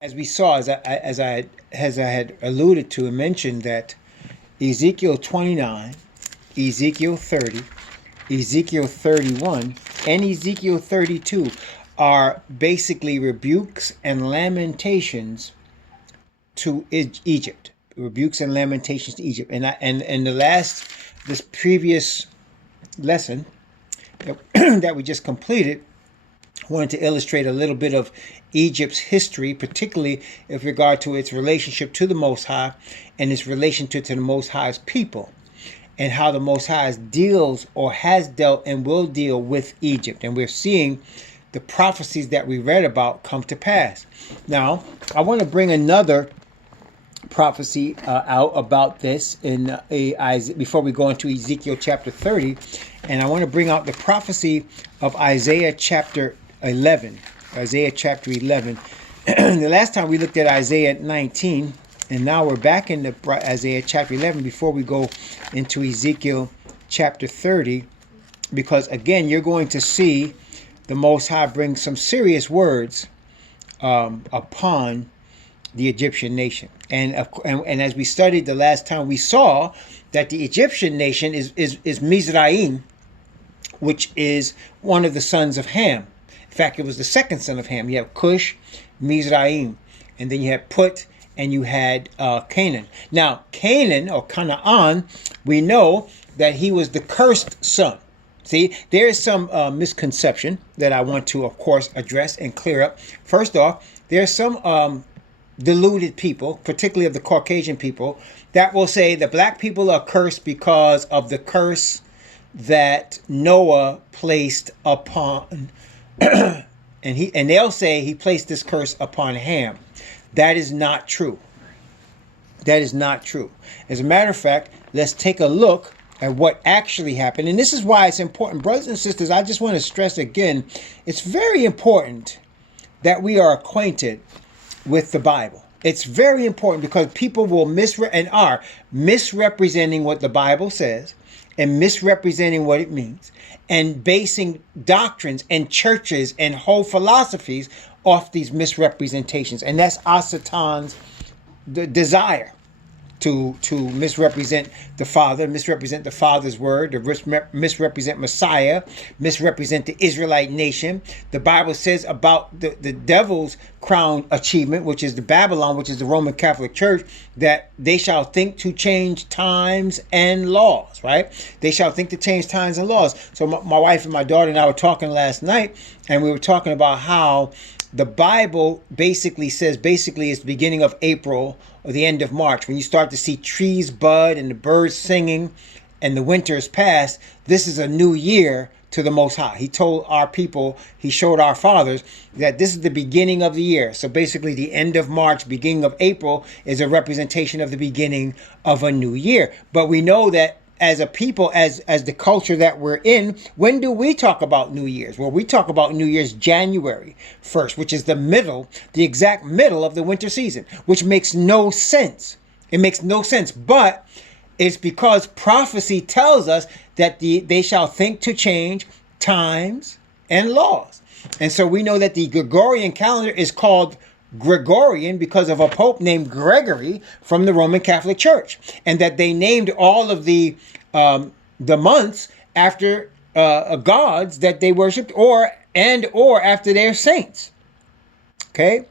As we saw, as I had alluded to and mentioned, that Ezekiel 29, Ezekiel 30, Ezekiel 31, and Ezekiel 32 are basically rebukes and lamentations to Egypt. Rebukes and lamentations to Egypt. And this previous lesson that we just completed, I wanted to illustrate a little bit of Egypt's history, particularly with regard to its relationship to the Most High and its relationship to the Most High's people, and how the Most High deals or has dealt and will deal with Egypt. And we're seeing the prophecies that we read about come to pass. Now, I want to bring another prophecy out about this before we go into Ezekiel chapter 30. And I want to bring out the prophecy of Isaiah chapter 11. Isaiah chapter 11. The last time we looked at Isaiah 19, and now we're back in Isaiah chapter 11 before we go into Ezekiel chapter 30, because again, you're going to see the Most High bring some serious words upon the Egyptian nation. And as we studied the last time, we saw that the Egyptian nation is Mizraim, which is one of the sons of Ham. In fact, it was the second son of Ham. You have Cush, Mizraim, and then you had Put, and you had Canaan. Now, Canaan, or Canaan, we know that he was the cursed son. See, there is some misconception that I want to, of course, address and clear up. First off, there's some deluded people, particularly of the Caucasian people, that will say the black people are cursed because of the curse that Noah placed upon and they'll say he placed this curse upon Ham. That is not true. That is not true. As a matter of fact, let's take a look at what actually happened. And this is why it's important. Brothers and sisters, I just want to stress again, it's very important that we are acquainted with the Bible. It's very important because people will are misrepresenting what the Bible says and misrepresenting what it means, and basing doctrines and churches and whole philosophies off these misrepresentations. And that's Satan's desire to misrepresent the Father, misrepresent the Father's word, to misrepresent Messiah, misrepresent the Israelite nation. The Bible says about the devil's crown achievement, which is the Babylon, which is the Roman Catholic Church, that they shall think to change times and laws, right? They shall think to change times and laws. So my wife and my daughter and I were talking last night, and we were talking about how the Bible basically says it's the beginning of April or the end of March, when you start to see trees bud and the birds singing and the winter is past. This is a new year to the Most High. He told our people, he showed our fathers that this is the beginning of the year. So basically the end of March, beginning of April is a representation of the beginning of a new year. But we know that as a people, as the culture that we're in, when do we talk about New Year's? Well, we talk about New Year's January 1st, which is the exact middle of the winter season, which makes no sense. It makes no sense, but it's because prophecy tells us that they shall think to change times and laws. And so we know that the Gregorian calendar is called Gregorian because of a pope named Gregory from the Roman Catholic Church, and that they named all of the months after gods that they worshipped, or after their saints. Okay,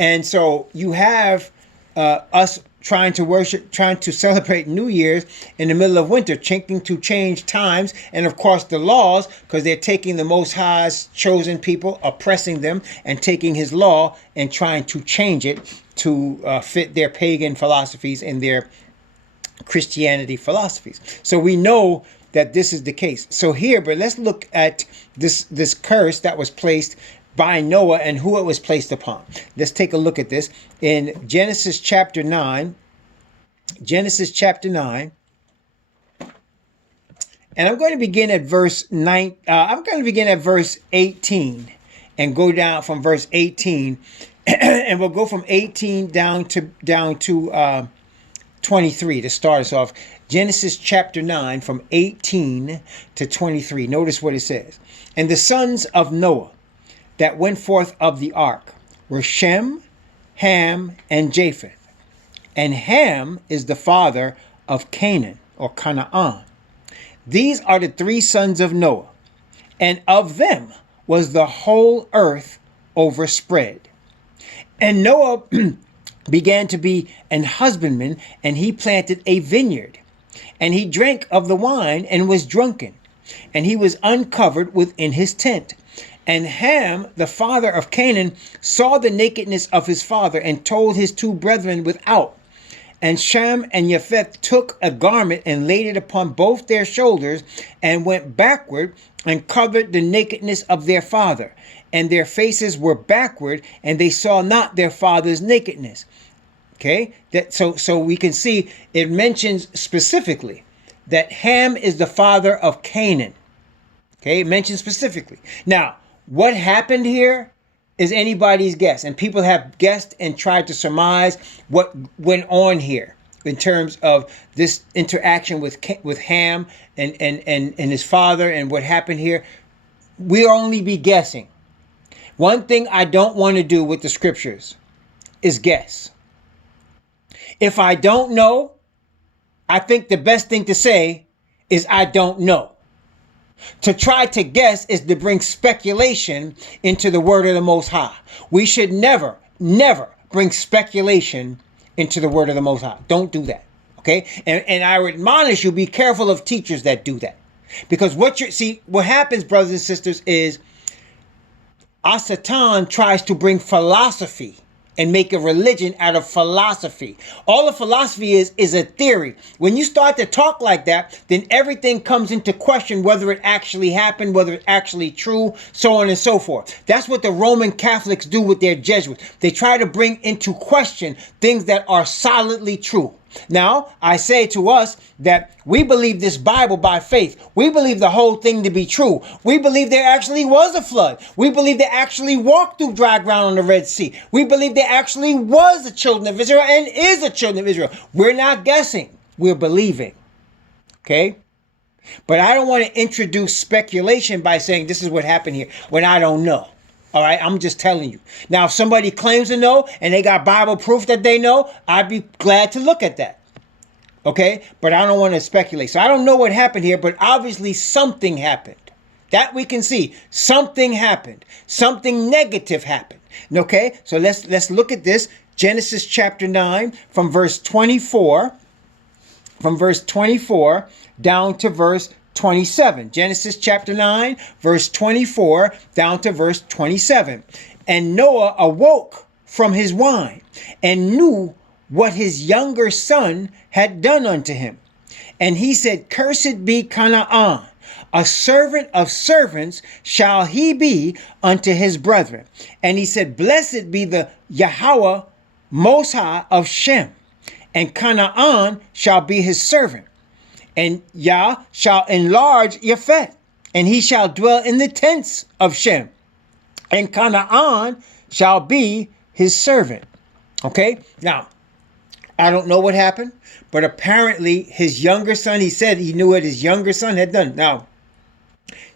and so you have us trying to celebrate New Year's in the middle of winter, thinking to change times, and of course the laws, because they're taking the Most High's chosen people, oppressing them, and taking his law and trying to change it to fit their pagan philosophies and their Christianity philosophies. So we know that this is the case. So here, but let's look at this curse that was placed by Noah and who it was placed upon. Let's take a look at this in Genesis chapter 9. Genesis chapter 9. And I'm going to begin at verse 9. I'm going to begin at verse 18 and go down from verse 18. And we'll go from 18 down to 23 to start us off. Genesis chapter 9 from 18 to 23. Notice what it says. And the sons of Noah that went forth of the ark were Shem, Ham, and Japheth. And Ham is the father of Canaan, or Canaan. These are the three sons of Noah, and of them was the whole earth overspread. And Noah began to be an husbandman, and he planted a vineyard. And he drank of the wine and was drunken, and he was uncovered within his tent. And Ham, the father of Canaan, saw the nakedness of his father, and told his two brethren without. And Shem and Japheth took a garment and laid it upon both their shoulders, and went backward and covered the nakedness of their father. And their faces were backward, and they saw not their father's nakedness. Okay, so we can see it mentions specifically that Ham is the father of Canaan. Okay, it mentions specifically. Now, what happened here is anybody's guess, and people have guessed and tried to surmise what went on here in terms of this interaction with Ham and his father and what happened here. We'll only be guessing. One thing I don't want to do with the scriptures is guess. If I don't know, I think the best thing to say is I don't know. To try to guess is to bring speculation into the word of the Most High. We should never, never bring speculation into the word of the Most High. Don't do that. Okay? And I would admonish you, be careful of teachers that do that. Because what happens, brothers and sisters, is Satan tries to bring philosophy and make a religion out of philosophy. All of philosophy is a theory. When you start to talk like that, then everything comes into question, whether it actually happened, whether it's actually true, so on and so forth. That's what the Roman Catholics do with their Jesuits. They try to bring into question things that are solidly true. Now, I say to us that we believe this Bible by faith. We believe the whole thing to be true. We believe there actually was a flood. We believe they actually walked through dry ground on the Red Sea. We believe there actually was the children of Israel and is the children of Israel. We're not guessing. We're believing. Okay? But I don't want to introduce speculation by saying this is what happened here when I don't know. All right, I'm just telling you. Now, if somebody claims to know and they got Bible proof that they know, I'd be glad to look at that. Okay, but I don't want to speculate. So I don't know what happened here, but obviously something happened. That we can see. Something happened. Something negative happened. Okay, so let's look at this. Genesis chapter 9 from verse 24. From verse 24 down to verse 27. Genesis chapter 9, verse 24 down to verse 27. And Noah awoke from his wine and knew what his younger son had done unto him. And he said, Cursed be Canaan, a servant of servants shall he be unto his brethren. And he said, Blessed be the Yahweh Most High of Shem, and Canaan shall be his servant. And Yah shall enlarge Japheth, and he shall dwell in the tents of Shem. And Canaan shall be his servant. Okay? Now, I don't know what happened, but apparently his younger son, he said he knew what his younger son had done. Now,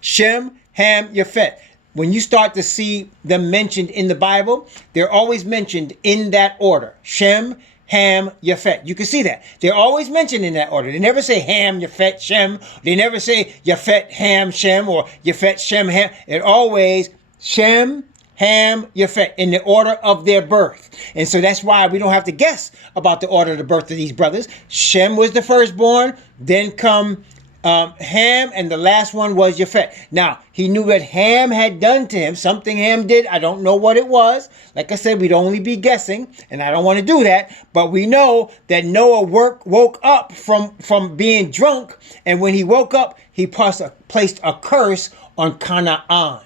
Shem, Ham, Japheth. When you start to see them mentioned in the Bible, they're always mentioned in that order. Shem, Ham, Japheth. You can see that. They're always mentioned in that order. They never say Ham, Japheth, Shem. They never say Japheth, Ham, Shem, or Japheth, Shem, Ham. It always Shem, Ham, Japheth, in the order of their birth. And so that's why we don't have to guess about the order of the birth of these brothers. Shem was the firstborn, then come Ham, and the last one was Japheth. Now, he knew what Ham had done to him. Something Ham did. I don't know what it was. Like I said, we'd only be guessing, and I don't want to do that. But we know that Noah woke up from being drunk, and when he woke up, he placed a curse on Canaan.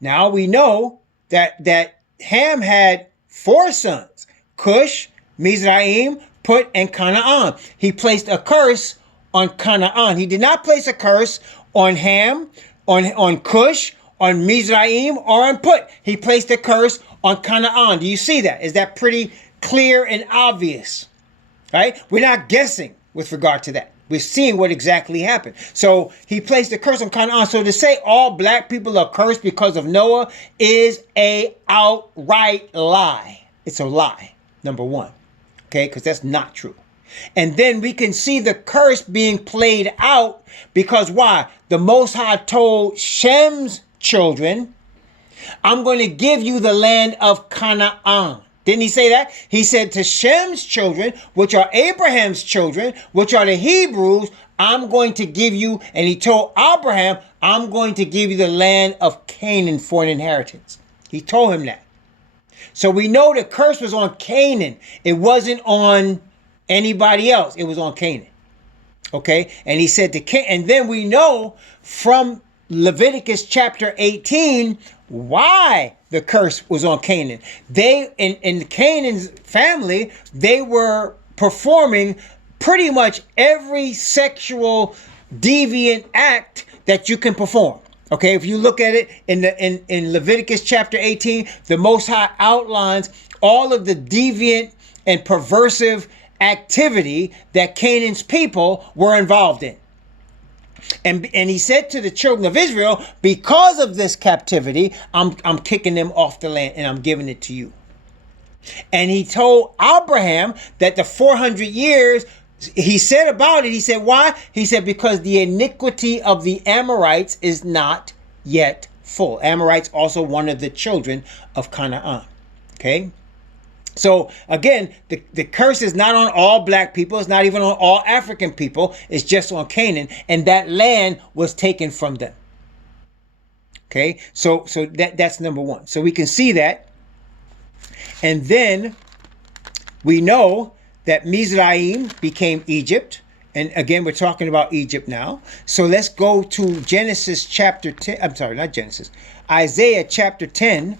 Now we know that Ham had 4 sons, Cush, Mizraim, Put, and Canaan. He placed a curse on Canaan. He did not place a curse on Ham, on Cush, on Mizraim, or on Put. He placed a curse on Canaan. Do you see that? Is that pretty clear and obvious? Right? We're not guessing with regard to that. We're seeing what exactly happened. So he placed a curse on Canaan. So to say all black people are cursed because of Noah is a outright lie. It's a lie, number one. Okay, because that's not true. And then we can see the curse being played out because why? The Most High told Shem's children, I'm going to give you the land of Canaan. Didn't he say that? He said to Shem's children, which are Abraham's children, which are the Hebrews, I'm going to give you, and he told Abraham, I'm going to give you the land of Canaan for an inheritance. He told him that. So we know the curse was on Canaan. It wasn't on anybody else. It was on Canaan. Okay? And he said to Canaan, and then we know from Leviticus chapter 18 why the curse was on Canaan. They, in Canaan's family, they were performing pretty much every sexual deviant act that you can perform. Okay, if you look at it in Leviticus chapter 18, the Most High outlines all of the deviant and perversive activity that Canaan's people were involved in. And he said to the children of Israel, because of this captivity, I'm kicking them off the land and I'm giving it to you. And he told Abraham that the 400 years, he said about it, he said, why? He said, because the iniquity of the Amorites is not yet full. Amorites also one of the children of Canaan. Okay? So again, the curse is not on all black people. It's not even on all African people. It's just on Canaan. And that land was taken from them. Okay, so that's number one. So we can see that. And then we know that Mizraim became Egypt. And again, we're talking about Egypt now. So let's go to Genesis chapter 10. I'm sorry, not Genesis. Isaiah chapter 10.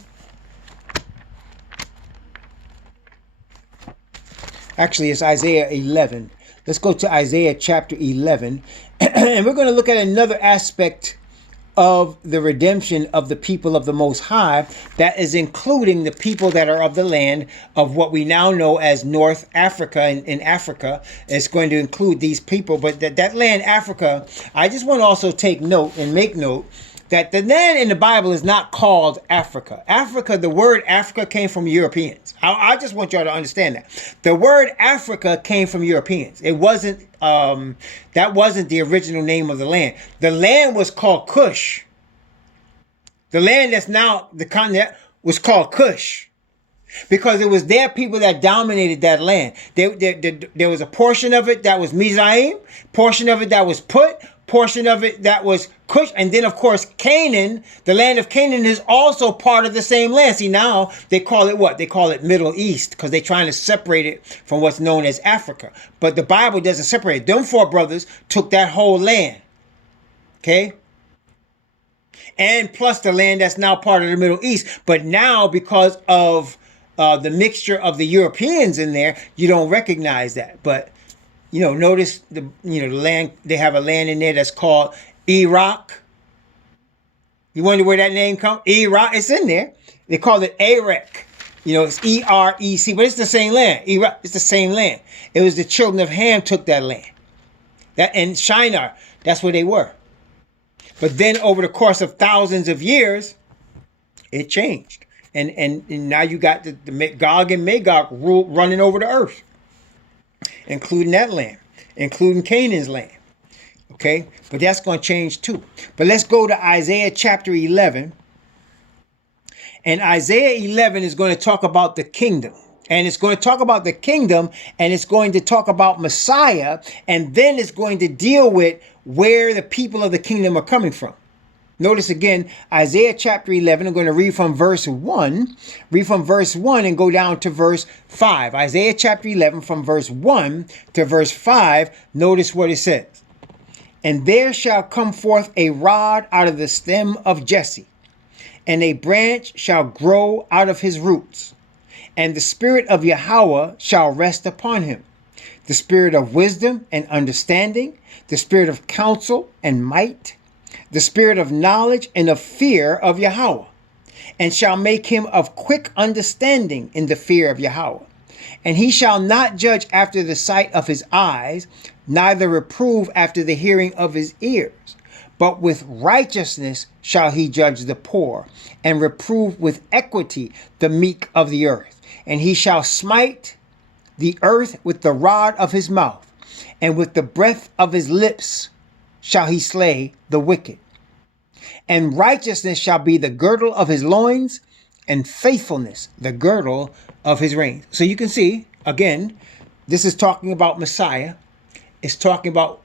Actually, it's Isaiah 11. Let's go to Isaiah chapter 11. And we're going to look at another aspect of the redemption of the people of the Most High that is including the people that are of the land of what we now know as North Africa. In Africa, it's going to include these people. But that land, Africa, I just want to also take note and make note that the land in the Bible is not called Africa. Africa, the word Africa came from Europeans. I just want y'all to understand that. The word Africa came from Europeans. It wasn't, that wasn't the original name of the land. The land was called Cush. The land that's now the continent was called Cush. Because it was their people that dominated that land. There was a portion of it that was Mizraim, portion of it that was Put, portion of it that was Cush, and then of course Canaan, the land of Canaan is also part of the same land. See, now they call it what? They call it Middle East because they're trying to separate it from what's known as Africa. But the Bible doesn't separate it. Them four brothers took that whole land. Okay? And plus the land that's now part of the Middle East. But now because of the mixture of the Europeans in there, you don't recognize that. But notice the land. They have a land in there that's called Iraq. You wonder where that name comes? Iraq. It's in there. They call it Erech. It's E-R-E-C, but it's the same land. Iraq. It's the same land. It was the children of Ham took that land. That and Shinar. That's where they were. But then over the course of thousands of years, it changed. And now you got the Gog and Magog running over the earth, including that land, including Canaan's land. Okay, but that's going to change too. But let's go to Isaiah chapter 11. And Isaiah 11 is going to talk about the kingdom. And it's going to talk about the kingdom, and it's going to talk about Messiah, and then it's going to deal with where the people of the kingdom are coming from. Notice again, Isaiah chapter 11, I'm going to read from verse 1. Read from verse 1 and go down to verse 5. Isaiah chapter 11 from verse 1 to verse 5. Notice what it says. And there shall come forth a rod out of the stem of Jesse, and a branch shall grow out of his roots. And the spirit of Yahweh shall rest upon him, the spirit of wisdom and understanding, the spirit of counsel and might, the spirit of knowledge and of fear of Yahweh, and shall make him of quick understanding in the fear of Yahweh. And he shall not judge after the sight of his eyes, neither reprove after the hearing of his ears. But with righteousness shall he judge the poor, and reprove with equity the meek of the earth. And he shall smite the earth with the rod of his mouth, and with the breath of his lips shall he slay the wicked. And righteousness shall be the girdle of his loins, and faithfulness the girdle of his reins. So you can see, again, this is talking about Messiah. It's talking about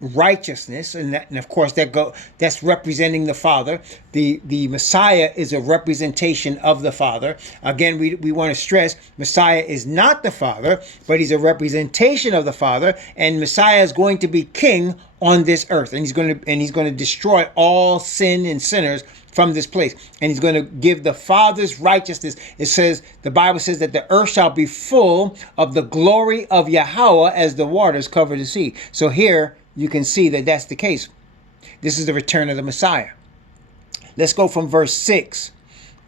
righteousness, and of course that's representing the Father. The Messiah is a representation of the Father. Again, we want to stress Messiah is not the Father, but he's a representation of the Father, and Messiah is going to be king on this earth, and he's going to destroy all sin and sinners from this place, and he's going to give the Father's righteousness. It says, the Bible says that the earth shall be full of the glory of Yahweh as the waters cover the sea. So here you can see that that's the case. This is the return of the Messiah. Let's go from verse 6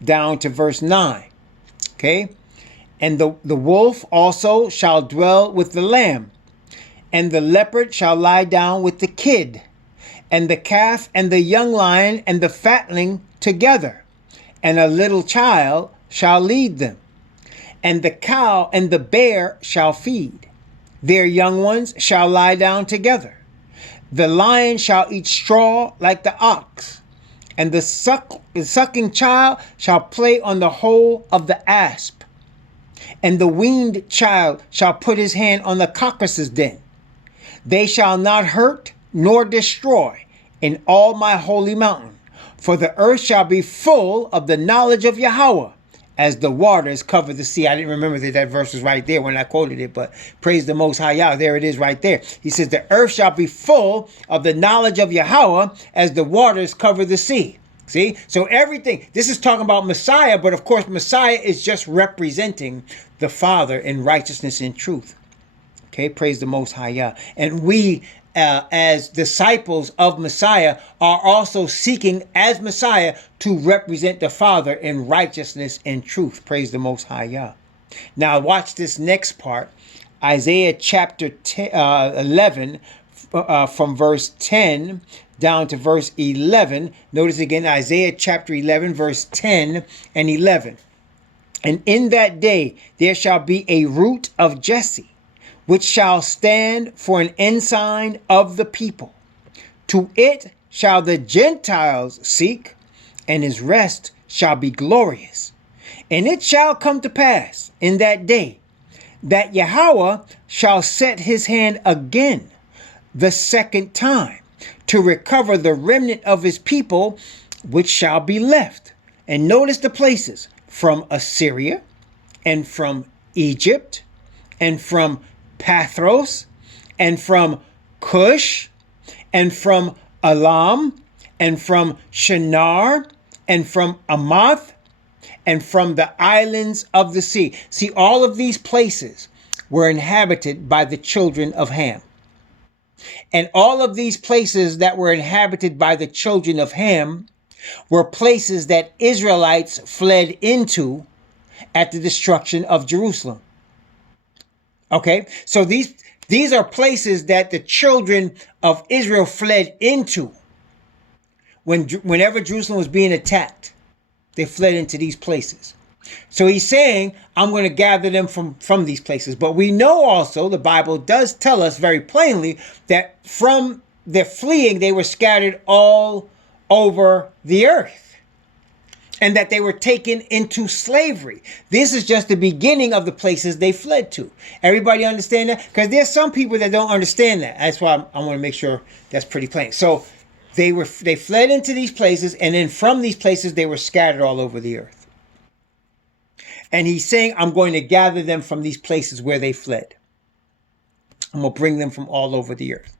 down to verse 9. Okay. And the wolf also shall dwell with the lamb, and the leopard shall lie down with the kid, and the calf and the young lion and the fatling together, and a little child shall lead them. And the cow and the bear shall feed. Their young ones shall lie down together. The lion shall eat straw like the ox, and the sucking child shall play on the hole of the asp, and the weaned child shall put his hand on the cockatrice's den. They shall not hurt nor destroy in all my holy mountain, for the earth shall be full of the knowledge of Yahweh, as the waters cover the sea. I didn't remember that verse was right there when I quoted it, but praise the Most High Yah. There it is right there. He says, the earth shall be full of the knowledge of Yahweh as the waters cover the sea. See? So everything, this is talking about Messiah, but of course Messiah is just representing the Father in righteousness and truth. Okay, praise the Most High Yah. And we, as disciples of Messiah, are also seeking as Messiah to represent the Father in righteousness and truth. Praise the Most High Yah. Now watch this next part. Isaiah chapter 11 from verse 10 down to verse 11. Notice again Isaiah chapter 11 verse 10 and 11. And in that day there shall be a root of Jesse, which shall stand for an ensign of the people. To it shall the Gentiles seek, and his rest shall be glorious. And it shall come to pass in that day that Yahweh shall set his hand again the second time to recover the remnant of his people, which shall be left. And notice the places: from Assyria, and from Egypt, and from Pathros, and from Cush, and from Elam, and from Shinar, and from Amath, and from the islands of the sea. See, all of these places were inhabited by the children of Ham. And all of these places that were inhabited by the children of Ham were places that Israelites fled into at the destruction of Jerusalem. Okay, so these are places that the children of Israel fled into whenever Jerusalem was being attacked. They fled into these places. So he's saying, I'm going to gather them from these places. But we know also, the Bible does tell us very plainly that from their fleeing, they were scattered all over the earth, and that they were taken into slavery. This is just the beginning of the places they fled to. Everybody understand that? Because there's some people that don't understand that. That's why I want to make sure that's pretty plain. So they fled into these places, and then from these places they were scattered all over the earth. And he's saying, I'm going to gather them from these places where they fled. I'm going to bring them from all over the earth.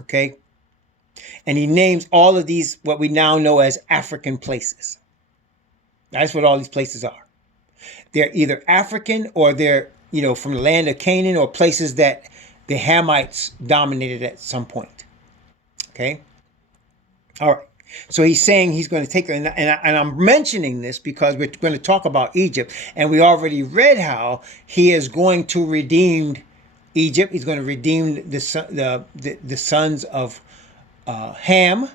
Okay? And he names all of these what we now know as African places. That's what all these places are. They're either African, or they're, from the land of Canaan, or places that the Hamites dominated at some point. Okay? All right. So he's saying he's going to take, and I'm mentioning this because we're going to talk about Egypt, and we already read how he is going to redeem Egypt. He's going to redeem the sons of Ham,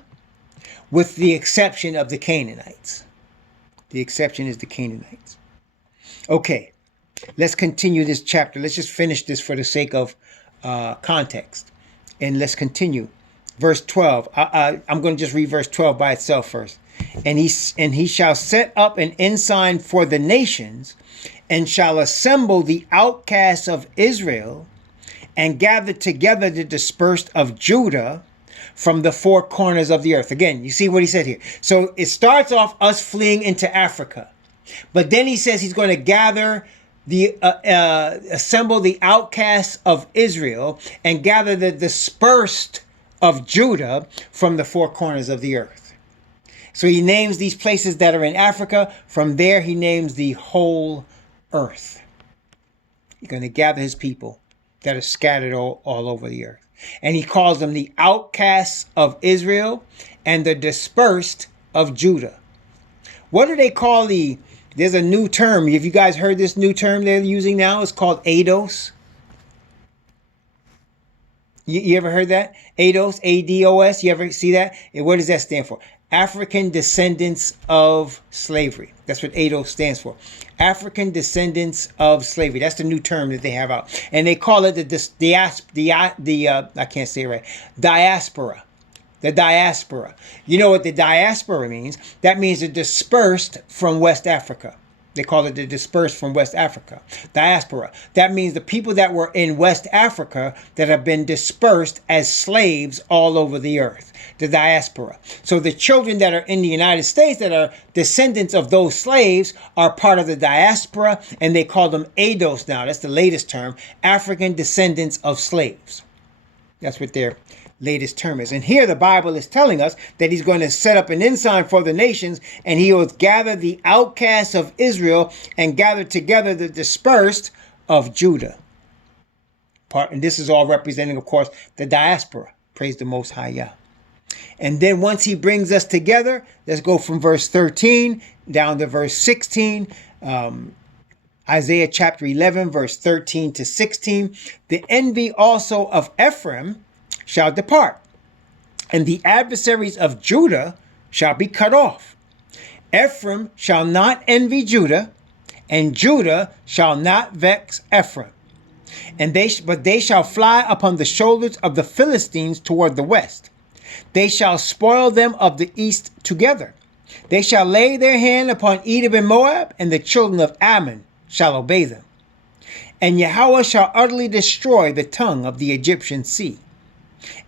with the exception of the Canaanites. The exception is the Canaanites. Okay, let's continue this chapter. Let's just finish this for the sake of context, and let's continue. Verse 12. I'm going to just read verse 12 by itself first. And he shall set up an ensign for the nations, and shall assemble the outcasts of Israel, and gather together the dispersed of Judah from the four corners of the earth. Again, you see what he said here. So it starts off us fleeing into Africa, but then he says he's going to gather assemble the outcasts of Israel and gather the dispersed of Judah from the four corners of the earth. So he names these places that are in Africa. From there, he names the whole earth. He's going to gather his people that are scattered all over the earth. And he calls them the outcasts of Israel and the dispersed of Judah. What do they call there's a new term. Have you guys heard this new term they're using now? It's called ADOS. You ever heard that? ADOS, ADOS. You ever see that? And what does that stand for? African Descendants of Slavery. That's what ADOS stands for. African Descendants of Slavery. That's the new term that they have out. And they call it I can't say it right. Diaspora. The diaspora. You know what the diaspora means? That means the dispersed from West Africa. They call it the dispersed from West Africa. Diaspora. That means the people that were in West Africa that have been dispersed as slaves all over the earth. The diaspora. So the children that are in the United States that are descendants of those slaves are part of the diaspora, and they call them ADOS now. That's the latest term. African Descendants of Slaves. That's what their latest term is. And here the Bible is telling us that he's going to set up an ensign for the nations, and he will gather the outcasts of Israel and gather together the dispersed of Judah. And this is all representing, of course, the diaspora. Praise the Most High Yah. And then once he brings us together, let's go from verse 13 down to verse 16. Isaiah chapter 11, verse 13 to 16. The envy also of Ephraim shall depart, and the adversaries of Judah shall be cut off. Ephraim shall not envy Judah, and Judah shall not vex Ephraim. But they shall fly upon the shoulders of the Philistines toward the west. They shall spoil them of the east together. They shall lay their hand upon Edom and Moab, and the children of Ammon shall obey them. And Yahweh shall utterly destroy the tongue of the Egyptian sea.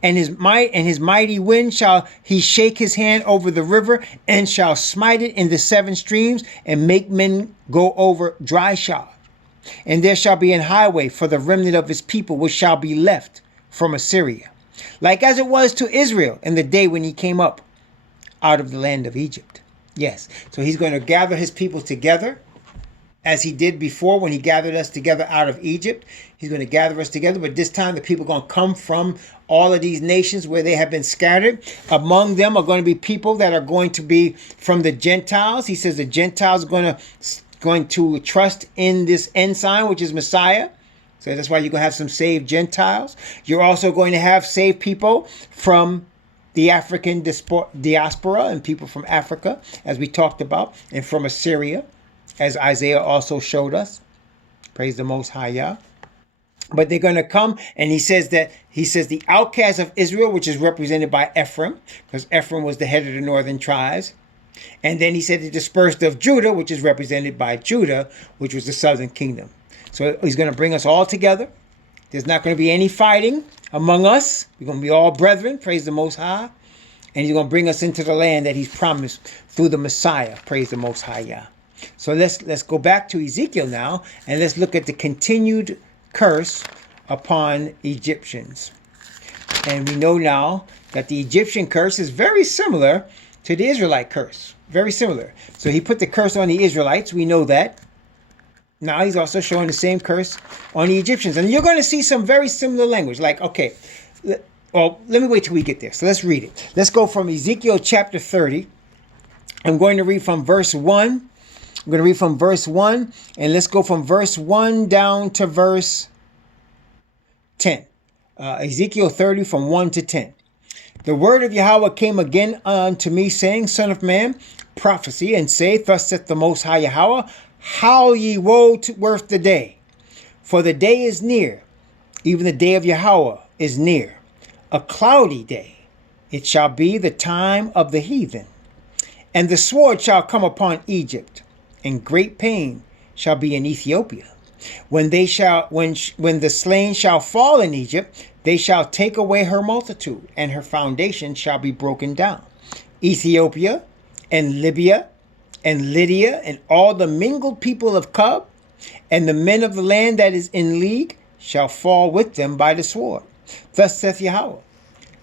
And his mighty wind shall he shake his hand over the river, and shall smite it in the seven streams, and make men go over dry shod. And there shall be an highway for the remnant of his people, which shall be left from Assyria, like as it was to Israel in the day when he came up out of the land of Egypt. Yes, so he's going to gather his people together, as he did before when he gathered us together out of Egypt. He's going to gather us together, but this time the people are going to come from all of these nations where they have been scattered. Among them are going to be people that are going to be from the Gentiles. He says the Gentiles are going to trust in this ensign, which is Messiah. So that's why you're going to have some saved Gentiles. You're also going to have saved people from the African diaspora and people from Africa, as we talked about, and from Assyria, as Isaiah also showed us. Praise the Most High Yah. But they're going to come, and he says the outcast of Israel, which is represented by Ephraim, because Ephraim was the head of the northern tribes. And then he said the dispersed of Judah, which is represented by Judah, which was the southern kingdom. So he's going to bring us all together. There's not going to be any fighting among us. We're going to be all brethren. Praise the Most High. And he's going to bring us into the land that he's promised through the Messiah. Praise the Most High Yah. So let's go back to Ezekiel now, and let's look at the continued curse upon Egyptians. And we know now that the Egyptian curse is very similar to the Israelite curse. Very similar. So he put the curse on the Israelites. We know that. Now he's also showing the same curse on the Egyptians. And you're going to see some very similar language. Like, okay, Well, let me wait till we get there. So let's read it. Let's go from Ezekiel chapter 30. I'm going to read from verse 1. I'm going to read from verse 1. And let's go from verse 1 down to verse 10. Ezekiel 30 from 1 to 10. The word of Yahweh came again unto me, saying, Son of man, prophesy, and say, Thus saith the Most High Yahweh, Howl ye woe to worth the day. For the day is near, even the day of Yahweh is near. A cloudy day. It shall be the time of the heathen. And the sword shall come upon Egypt, and great pain shall be in Ethiopia. When the slain shall fall in Egypt, they shall take away her multitude, and her foundation shall be broken down. Ethiopia and Libya and Lydia and all the mingled people of Cub and the men of the land that is in league shall fall with them by the sword. Thus saith Yahweh,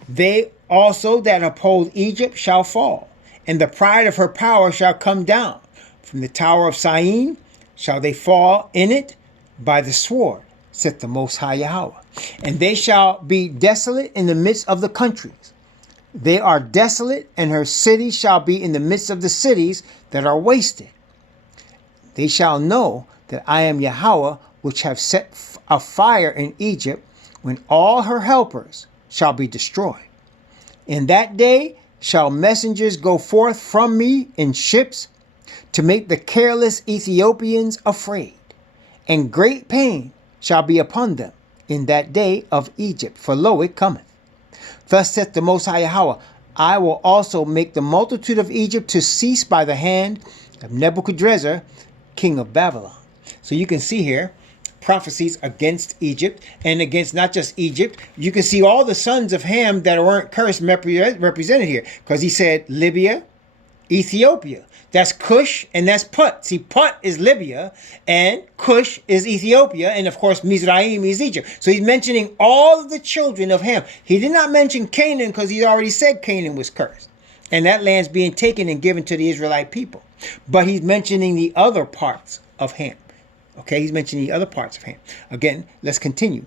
they also that uphold Egypt shall fall, and the pride of her power shall come down. From the tower of Syene shall they fall in it by the sword, saith the Most High Yahweh. And they shall be desolate in the midst of the countries. They are desolate, and her cities shall be in the midst of the cities that are wasted. They shall know that I am Yahweh, which have set a fire in Egypt, when all her helpers shall be destroyed. In that day shall messengers go forth from me in ships to make the careless Ethiopians afraid, and great pain shall be upon them in that day of Egypt, for lo, it cometh. Thus saith the Most High Yahweh, I will also make the multitude of Egypt to cease by the hand of Nebuchadrezzar, king of Babylon. So you can see here prophecies against Egypt, and against not just Egypt. You can see all the sons of Ham that weren't cursed represented here, because he said Libya, Ethiopia. That's Cush and that's Put. See, Put is Libya and Cush is Ethiopia. And of course, Mizraim is Egypt. So he's mentioning all of the children of Ham. He did not mention Canaan because he already said Canaan was cursed. And that land's being taken and given to the Israelite people. But he's mentioning the other parts of Ham. Okay, he's mentioning the other parts of Ham. Again, let's continue.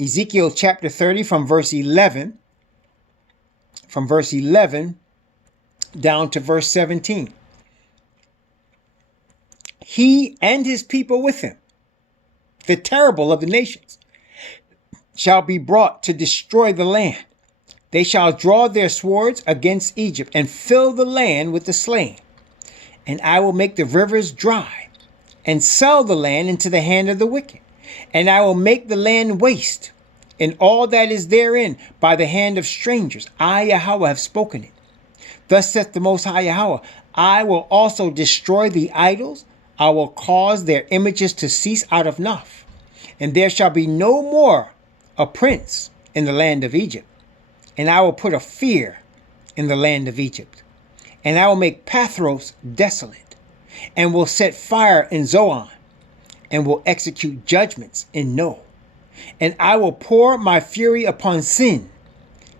Ezekiel chapter 30 from verse 11. From verse 11 down to verse 17. He and his people with him, the terrible of the nations, shall be brought to destroy the land. They shall draw their swords against Egypt and fill the land with the slain. And I will make the rivers dry and sell the land into the hand of the wicked. And I will make the land waste and all that is therein by the hand of strangers. I, Yahweh, have spoken it. Thus saith the Most High Yahweh, I will also destroy the idols. I will cause their images to cease out of Noph. And there shall be no more a prince in the land of Egypt. And I will put a fear in the land of Egypt. And I will make Pathros desolate. And will set fire in Zoan. And will execute judgments in No. And I will pour my fury upon Sin,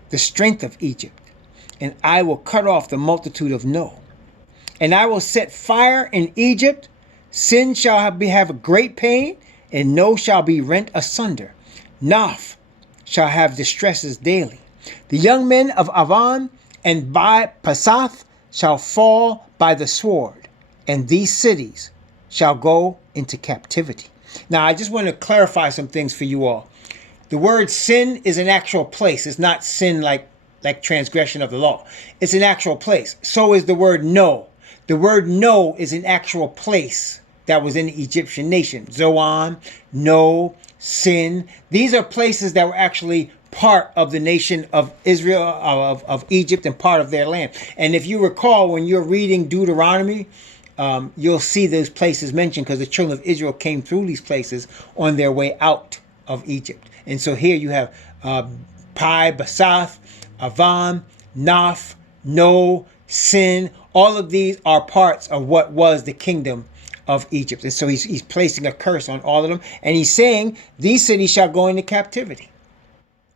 the strength of Egypt. And I will cut off the multitude of No. And I will set fire in Egypt. Sin shall have great pain, and No shall be rent asunder. Noph shall have distresses daily. The young men of Avan and by Pasath shall fall by the sword, and these cities shall go into captivity. Now, I just want to clarify some things for you all. The word sin is an actual place. It's not sin like transgression of the law. It's an actual place. So is the word no. The word no is an actual place that was in the Egyptian nation. Zoan, No, Sin. These are places that were actually part of the nation of Israel, of Egypt, and part of their land. And if you recall, when you're reading Deuteronomy, you'll see those places mentioned because the children of Israel came through these places on their way out of Egypt. And so here you have Pi, Basath, Avan, Noph, No, Sin. All of these are parts of what was the kingdom of Egypt. And so he's placing a curse on all of them. And he's saying these cities shall go into captivity.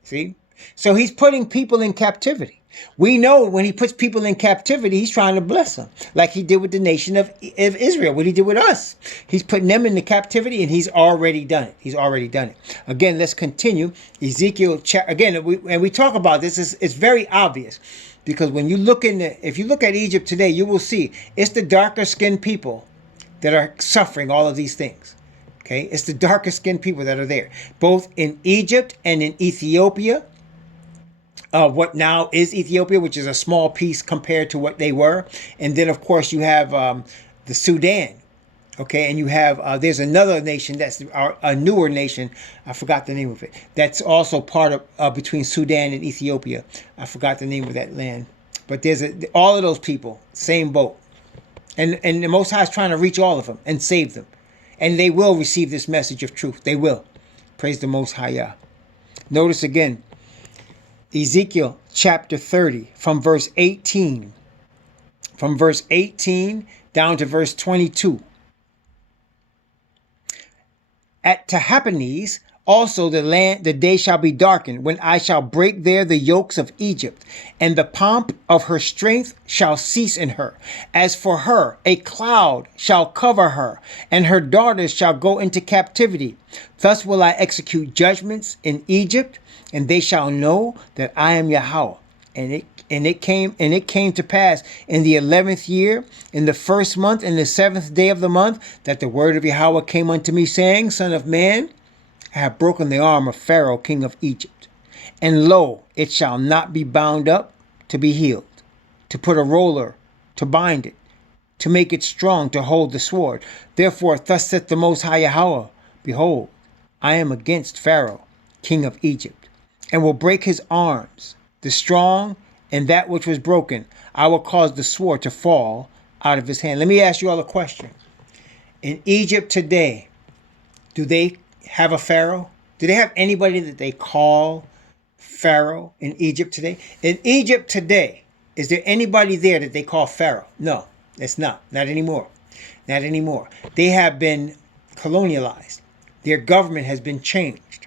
See? So he's putting people in captivity. We know when he puts people in captivity, he's trying to bless them, like he did with the nation of Israel, what he did with us. He's putting them into captivity, and he's already done it. He's already done it. Again, let's continue. Ezekiel, again, we talk about this. It's very obvious, because when you look if you look at Egypt today, you will see it's the darker skinned people that are suffering all of these things. Okay, it's the darker skinned people that are there, both in Egypt and in Ethiopia. What now is Ethiopia, which is a small piece compared to what they were. And then, of course, you have the Sudan. Okay, and you have, there's another nation that's a newer nation. I forgot the name of it. That's also part of between Sudan and Ethiopia. I forgot the name of that land. But there's all of those people, same boat. And the Most High is trying to reach all of them and save them. And they will receive this message of truth. They will. Praise the Most High Yah. Notice again, Ezekiel chapter 30 from verse 18. From verse 18 down to verse 22. At Tahpanhes also the day shall be darkened, when I shall break there the yokes of Egypt, and the pomp of her strength shall cease in her. As for her, a cloud shall cover her, and her daughters shall go into captivity. Thus will I execute judgments in Egypt, and they shall know that I am Yahweh. And it came to pass in the 11th year, in the first month, in the 7th day of the month, that the word of Yahweh came unto me, saying, Son of man, I have broken the arm of Pharaoh, king of Egypt. And lo, it shall not be bound up to be healed, to put a roller, to bind it, to make it strong, to hold the sword. Therefore, thus saith the Most High Yahweh, Behold, I am against Pharaoh, king of Egypt, and will break his arms, the strong, and that which was broken. I will cause the sword to fall out of his hand. Let me ask you all a question. In Egypt today, do they have a Pharaoh? Do they have anybody that they call Pharaoh in Egypt today? In Egypt today, is there anybody there that they call Pharaoh? No, it's not. Not anymore. Not anymore. They have been colonialized. Their government has been changed.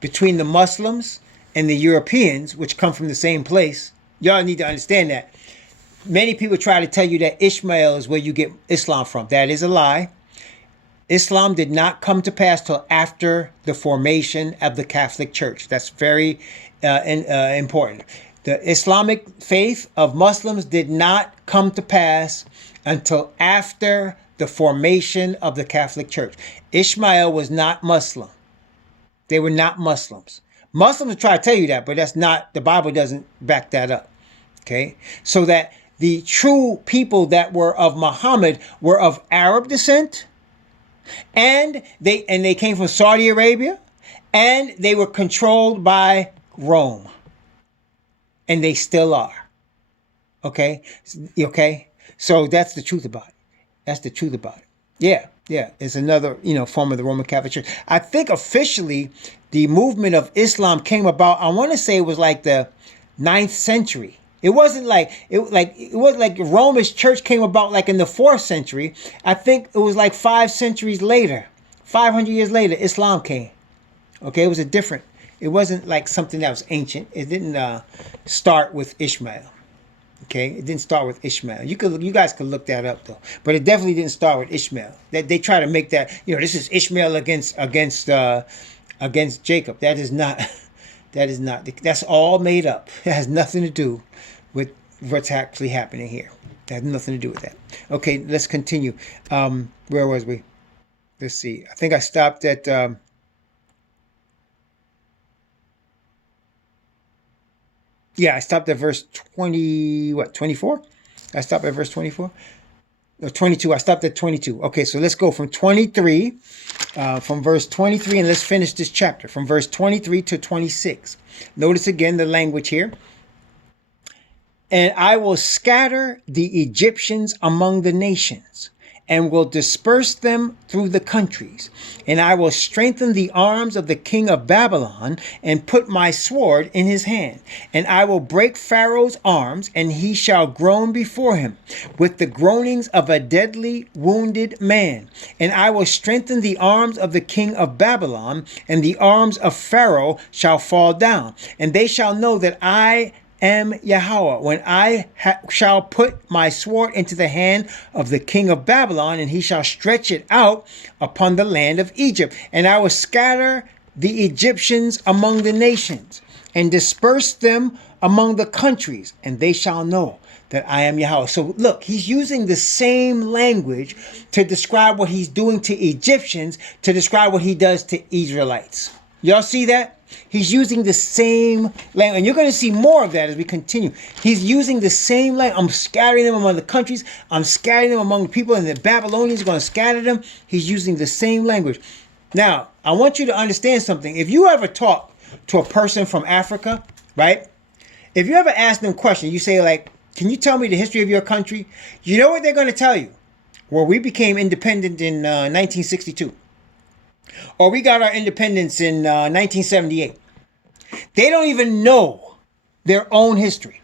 Between the Muslims and the Europeans, which come from the same place, y'all need to understand that. Many people try to tell you that Ishmael is where you get Islam from. That is a lie. Islam did not come to pass till after the formation of the Catholic Church. That's very important. The Islamic faith of Muslims did not come to pass until after the formation of the Catholic Church. Ishmael was not Muslim. They were not Muslims. Muslims try to tell you that, but that's not, the Bible doesn't back that up. Okay? So that the true people that were of Muhammad were of Arab descent, and they came from Saudi Arabia, and they were controlled by Rome. And they still are. Okay? Okay? So that's the truth about it. That's the truth about it. Yeah. It's another, form of the Roman Catholic Church. I think officially the movement of Islam came about, I want to say it was like the 9th century. It wasn't like Romish church came about like in the 4th century. I think it was like 5 centuries later, 500 years later, Islam came. Okay, it wasn't like something that was ancient. It didn't start with Ishmael. Okay, it didn't start with Ishmael. You guys could look that up though, but it definitely didn't start with Ishmael. They try to make that, this is Ishmael against Jacob. That is not. That's all made up. It has nothing to do with what's actually happening here. It has nothing to do with that. Okay, let's continue. Where was we? Let's see. I think I stopped at... I stopped at verse 24? I stopped at verse 24? No, 22. I stopped at 22. Okay, so let's go from 23, from verse 23, and let's finish this chapter from verse 23 to 26. Notice again the language here. And I will scatter the Egyptians among the nations, and will disperse them through the countries. And I will strengthen the arms of the king of Babylon, and put my sword in his hand. And I will break Pharaoh's arms, and he shall groan before him with the groanings of a deadly wounded man. And I will strengthen the arms of the king of Babylon, and the arms of Pharaoh shall fall down. And they shall know that I am Yahweh, when I shall put my sword into the hand of the king of Babylon, and he shall stretch it out upon the land of Egypt. And I will scatter the Egyptians among the nations, and disperse them among the countries, and they shall know that I am Yahweh. So look, he's using the same language to describe what he's doing to Egyptians, to describe what he does to Israelites. Y'all see that? He's using the same language. And you're going to see more of that as we continue. He's using the same language. I'm scattering them among the countries. I'm scattering them among the people. And the Babylonians are going to scatter them. He's using the same language. Now, I want you to understand something. If you ever talk to a person from Africa, right? If you ever ask them a question, you say like, can you tell me the history of your country? You know what they're going to tell you? Well, we became independent in 1962. Or we got our independence in 1978. They don't even know their own history.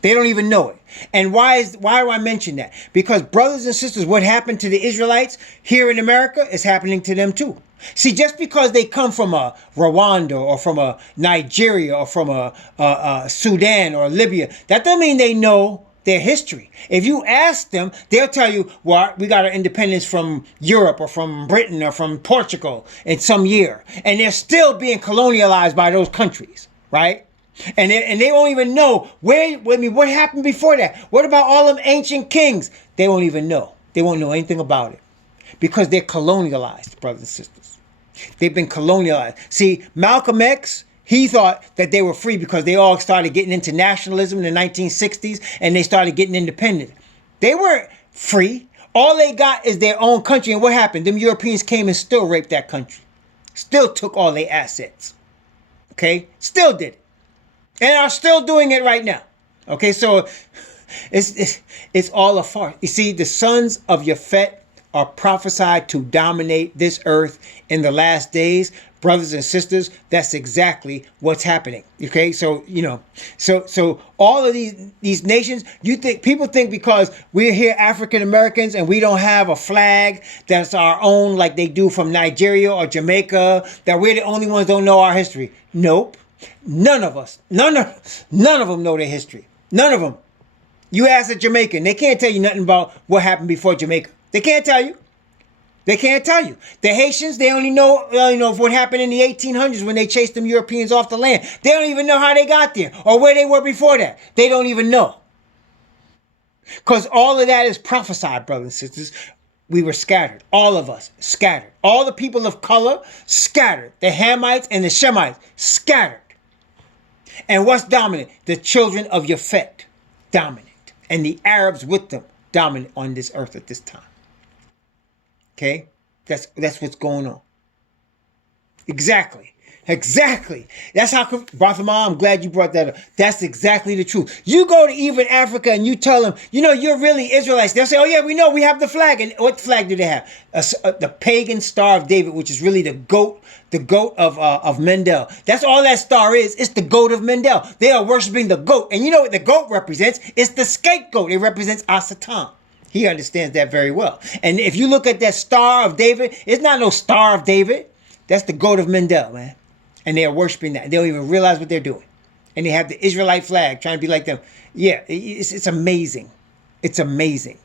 They don't even know it. And why do I mention that? Because brothers and sisters, what happened to the Israelites here in America is happening to them too. See, just because they come from a Rwanda or from a Nigeria or from a Sudan or Libya, that doesn't mean they know their history. If you ask them, they'll tell you, well, we got our independence from Europe or from Britain or from Portugal in some year. And they're still being colonialized by those countries, right? And they won't even know what happened before that. What about all them ancient kings? They won't even know. They won't know anything about it because they're colonialized, brothers and sisters. They've been colonialized. See, Malcolm X, he thought that they were free because they all started getting into nationalism in the 1960s and they started getting independent. They weren't free. All they got is their own country. And what happened? Them Europeans came and still raped that country. Still took all their assets. Okay? Still did it. And are still doing it right now. Okay? So it's all a farce. You see, the sons of Japhet are prophesied to dominate this earth in the last days. Brothers and sisters, that's exactly what's happening. Okay, so so all of these nations, people think because we're here African Americans and we don't have a flag that's our own like they do from Nigeria or Jamaica, that we're the only ones that don't know our history. Nope, none of us, none of them know their history. None of them. You ask a Jamaican, they can't tell you nothing about what happened before Jamaica. They can't tell you. They can't tell you. The Haitians, they only know, what happened in the 1800s when they chased them Europeans off the land. They don't even know how they got there or where they were before that. They don't even know. Because all of that is prophesied, brothers and sisters. We were scattered. All of us scattered. All the people of color scattered. The Hamites and the Shemites scattered. And what's dominant? The children of Japhet dominant. And the Arabs with them dominant on this earth at this time. Okay, that's what's going on. Exactly. That's how, Bartholomew, I'm glad you brought that up. That's exactly the truth. You go to even Africa and you tell them, you're really Israelites. They'll say, oh yeah, we know, we have the flag. And what flag do they have? The pagan Star of David, which is really the goat of Mendel. That's all that star is. It's the goat of Mendel. They are worshiping the goat. And you know what the goat represents? It's the scapegoat. It represents Asatan. He understands that very well. And if you look at that Star of David, it's not no Star of David. That's the goat of Mendel, man. And they are worshiping that. They don't even realize what they're doing. And they have the Israelite flag trying to be like them. Yeah, it's amazing. It's amazing.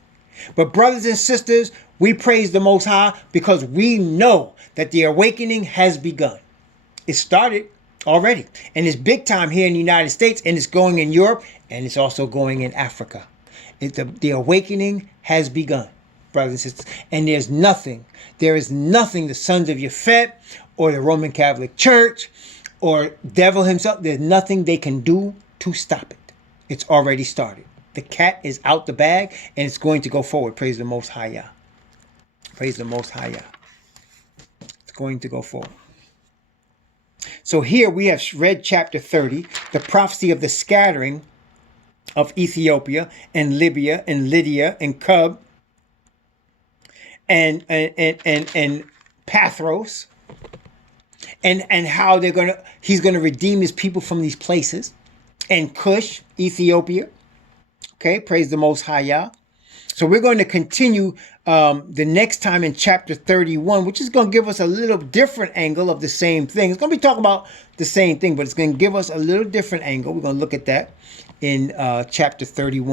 But brothers and sisters, we praise the Most High because we know that the awakening has begun. It started already. And it's big time here in the United States. And it's going in Europe. And it's also going in Africa. The awakening has begun, brothers and sisters. And there is nothing the sons of Japhet or the Roman Catholic Church or devil himself, there's nothing they can do to stop it. It's already started. The cat is out the bag and it's going to go forward. Praise the Most High Yah. Praise the Most High Yah. It's going to go forward. So here we have read chapter 30, the prophecy of the scattering of Ethiopia and Libya and Lydia and Cub and Pathros and how he's gonna redeem his people from these places, and Cush, Ethiopia. Okay, praise the Most High Yah. So we're going to continue the next time in chapter 31, which is going to give us a little different angle of the same thing. It's going to be talking about the same thing, but it's going to give us a little different angle. We're going to look at that in chapter 31.